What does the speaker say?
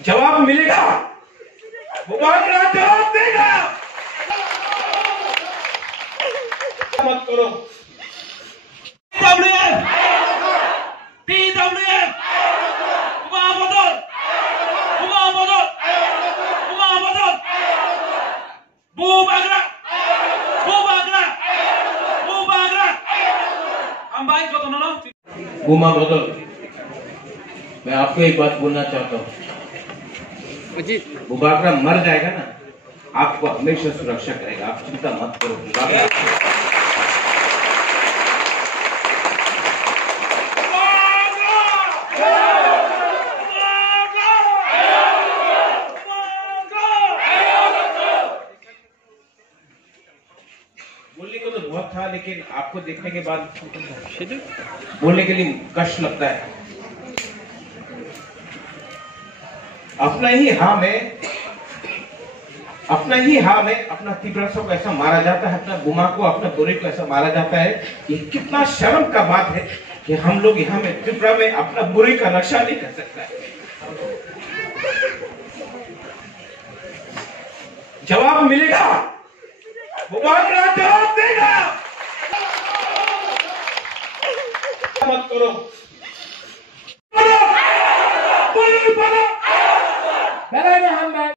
जवाब मिलेगा, मुबारक जवाब देगा। मत करो। बुमा बदल, मैं आपको एक बात बोलना चाहता हूँ, बुबाकरा मर जाएगा ना, आपको हमेशा सुरक्षा करेगा, आप चिंता मत करो। बोलने को तो बहुत था, लेकिन आपको देखने के बाद बोलने के लिए कष्ट लगता है। अपना ही हाँ में अपना तिब्रसों को ऐसा मारा जाता है, अपना गुमा को, अपना बुरे को ऐसा मारा जाता है। ये कितना शर्म का बात है कि हम लोग यहाँ में त्रिपुरा में अपना बुरे का रक्षा नहीं कर सकता है। जवाब मिलेगा, मुबारक जवाब देगा। मत करो। बोलो, बोलो, बोलो।